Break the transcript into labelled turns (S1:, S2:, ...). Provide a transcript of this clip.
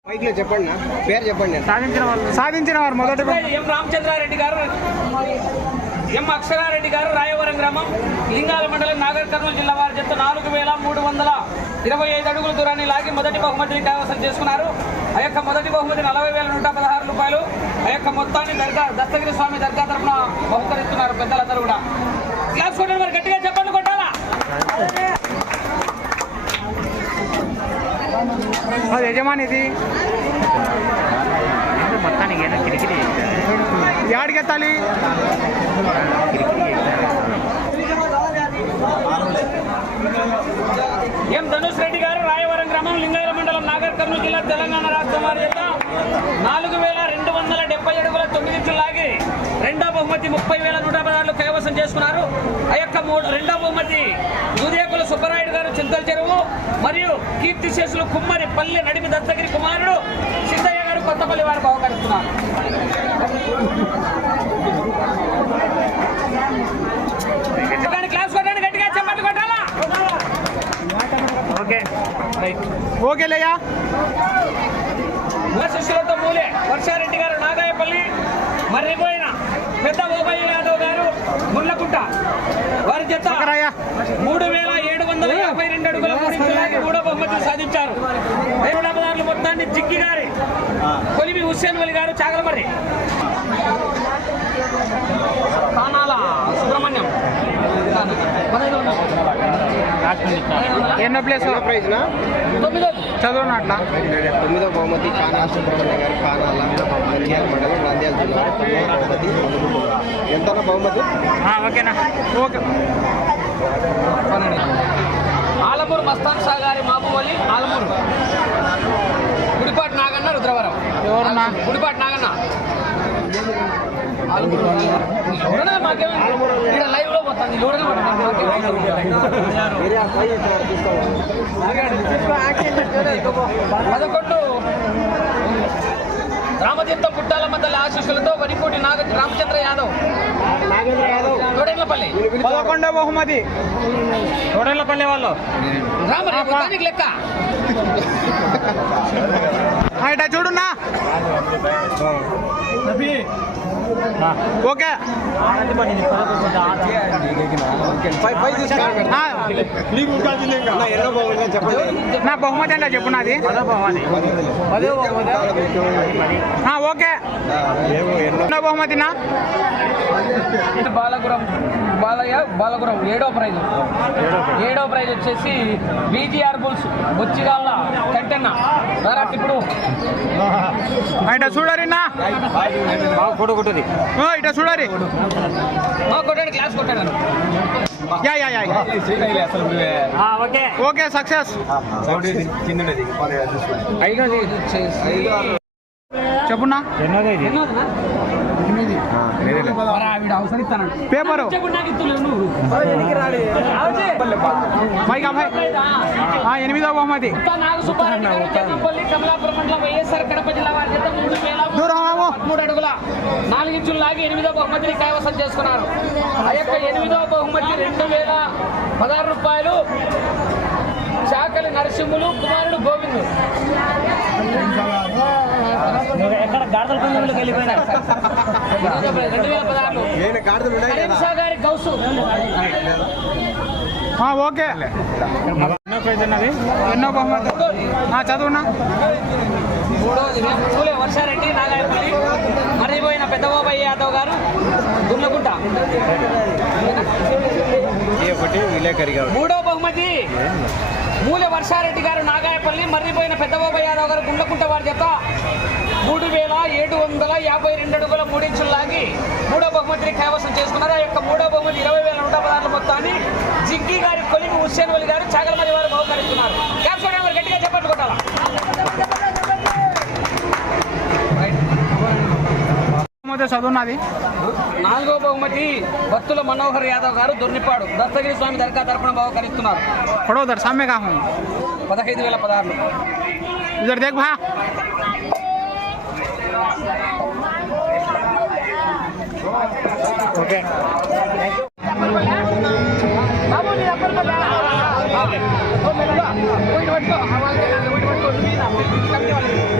S1: చెప్పండి పేరు చెప్పండి.
S2: సాధించిన వారు మొదటి
S3: ఎం రామచంద్రారెడ్డి గారు, ఎం అక్షరారెడ్డి గారు, రాయవరం గ్రామం, లింగాల మండలం, నాగర్ కర్నూలు జిల్లా వారి జత 4325 అడుగుల దూరాన్ని లాగి మొదటి బహుమతిని కైవసం చేసుకున్నారు. ఆ యొక్క మొదటి బహుమతి 40,116 రూపాయలు. ఆ యొక్క మొత్తాన్ని దస్తగిరి స్వామి దర్గా తరఫున బహుకరిస్తున్నారు పెద్దలందరూ కూడా. క్లాస్ కొట్టండి మరి, గట్టిగా చెప్పండి, కొట్టాలా?
S2: అది యజమాని ఇది
S4: మొత్తానికి
S2: యాడికెత్తాలి?
S3: ఎం ధనుష్ రెడ్డి గారు, రాయవరం గ్రామం, లింగాల మండలం, నాగర్ కర్నూలు జిల్లా, తెలంగాణ రాష్ట్రం వారి యొక్క 4,270 అడుగుల 9 ఇంచులు లాగి రెండో బహుమతి 30,116 కైవసం చేసుకున్నారు. ఆ యొక్క రెండో బహుమతి ఉదయకుల సుబ్బరాయుడు గారు, చింతల చెరువు, మరియు కీర్తిశేషులు కుమ్మరి పల్లె నడిమి దత్తగిరి కుమారుడు సిద్ధయ్య గారు, కొత్తపల్లి వారు బహుకరిస్తున్నారు. క్లాస్ కొట్టండి, గట్టిగా చెప్పండి, కొట్టాలా? ఓకే రైట్,
S2: ఓకేలేయా.
S3: శిష్యులతో మూలే వర్షారెడ్డి గారు, నాగాయపల్లి, మర్రిపోయిన పెద్ద ఓబయ్య యాదవ్ గారు, ముళ్ళకుంట వారి జత 3,752 అడుగుల 3 ఇంచులాగి మూడో బహుమతి సాధించారు. 516 మొత్తాన్ని జిగ్గి గారి, కొలిమి హుస్సేన్ వలి గారు, చాగలమర్రి, కానాల సుబ్రహ్మణ్యం
S2: ఎన్నో ప్లేస్ చదువు అట్లా.
S1: 9వ బహుమతి కానాల సుబ్రహ్మణ్యం గారు, కానాల నంద్యాల మండలం, నంద్యాల జిల్లా. బహుమతి ఎంత బహుమతి?
S2: ఓకేనా? ఓకే.
S3: ఆలమూరు మస్తాన్ షా గారి మాబు వలి, ఆలమూరు. గుడిపాటి నాగన్న, రుద్రవరం.
S2: ఎవరన్నా?
S3: గుడిపాటి నాగన్న. మాకేమైనా లైవ్ లో పోతుంది, పదకొండు రామతీర్థం పుట్టాల మధ్య ఆశీస్సులతో వరికోటి రామచంద్ర యాదవ్, తోడేళ్లపల్లి.
S2: 11వ బహుమతి
S4: తోడేళ్లపల్లి వాళ్ళు
S3: రామరానికి లెక్క.
S2: ఇట చూడున్నా. ఓకే, నా బహుమతి అంటే చెప్పు. నాది ఓకే. ఎన్నో బహుమతినా?
S3: బాలగురం 7వ ప్రైజ్. 7వ ప్రైజ్ వచ్చేసి బీజీఆర్ బుల్స్ బొచ్చిగాళ్ళ కంటెన్న. ఇప్పుడు
S2: ఇట చూడరిన్నా, ఇట చూడరి.
S3: కొట్టాడు, క్లాస్ కొట్టాడు.
S2: Okay, success. చెప్పున్నా. పేపరు ఎనిమిదవ బహుమతి.
S3: కమలాపురం మండలం, వైఎస్ఆర్ కడప జిల్లా వారి చేత 3,013 అడుగుల 4 ఇంచులు లాగి 8వ బహుమతిని కైవసం చేసుకున్నారు. ఆ యొక్క 8వ బహుమతి 2,016 రూపాయలు. చాకలి నరసింహులు కుమారుడు గోవిందు.
S4: ఎక్కడ గాడిదల పందులకు వెళ్ళిపోయినారు.
S3: 2016 గారి గౌసు.
S2: ఓకే. ఎన్నో బహుమతి చదువునా?
S3: 3వ వర్షారెడ్డి, నాగాయపల్లి, మర్రిపోయిన పెద్ద ఓబయ్య యాదవ్ గారు, గుండ్లకుంట. 3వ బహుమతి మూల వర్షారెడ్డి గారు, నాగాయపల్లి, మర్రిపోయిన పెద్ద ఓబయ్య యాదవ్ గారు, గుండ్లకుంట వారి చేత 3,752 అడుగుల 3 ఇంచులు లాగి 3వ బహుమతిని కైవసం చేసుకున్నారు. ఆ యొక్క 3వ బహుమతి 20,116 మొత్తాన్ని జిగ్గి గారి, కొలిమి హుస్సేన్ వలి గారు, చాగలమర్రి వారు బహుకరిస్తున్నారు. క్యాప్షన్ గట్టిగా చెప్పండి, కొట్టాలా?
S2: చదువున్నది.
S3: 4వ బహుమతి భక్తుల మనోహర్ యాదవ్ గారు, దొర్నిపాడు, దస్తగిరి స్వామి దర్గా తరపున బహుకరిస్తున్నారు.
S2: పడోదర్ సామ్య కాహం
S3: 15,016.
S2: ఇద్దరు దేఖ్ భా. ఓకే.
S3: బాబు